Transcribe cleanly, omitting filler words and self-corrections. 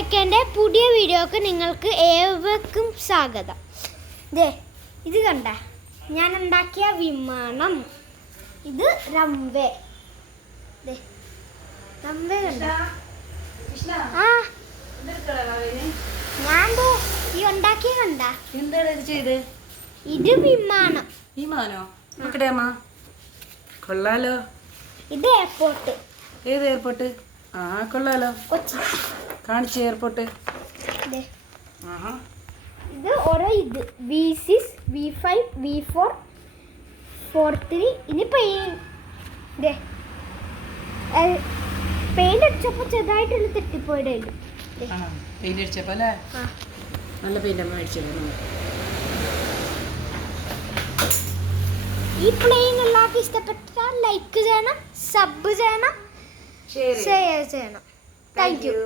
കേക്കേൻ്റെ പുതിയ വീഡിയോക്ക് നിങ്ങൾക്ക് ഏവർക്കും സ്വാഗതം. ഇത് കണ്ട ഞാൻ ഉണ്ടാക്കിയ വിമാനം. ഇത് റംവേ. റംവേ കണ്ട ആ ഞാൻ ഈ ഉണ്ടാക്കിയ കണ്ട. എന്താണ് ഇത് ചെയ്ത്? ഇത് വിമാനം. വിമാനോ? നോക്കട്ടെ അമ്മ. കൊള്ളാലോ. ഇത് എയർപോർട്ട്. ഏത് എയർപോർട്ട്? ആ കൊള്ളാലോ. കൊച്ചി. കാണിച്ച എയർപോർട്ട്. ഇത് ഓരോ ഇത് V6 V5 V4 43. ഇനി പെയിന്റ് അടിച്ചപ്പോൾ ചെറുതായിട്ടുള്ള തെറ്റിപ്പോയിടേ. പെയിന്റ് അടിച്ചപ്പോ അല്ലേ? നല്ല പെയിന്റ് അമ്മ അടിച്ചല്ലോ. ഈ പ്ലെയിൻ എല്ലാവർക്കും ഇഷ്ടപ്പെട്ടാൽ ലൈക്ക് ചെയ്യണം, സബ് ചെയ്യണം, ഷെയർ ചെയ്യണം. Thank you.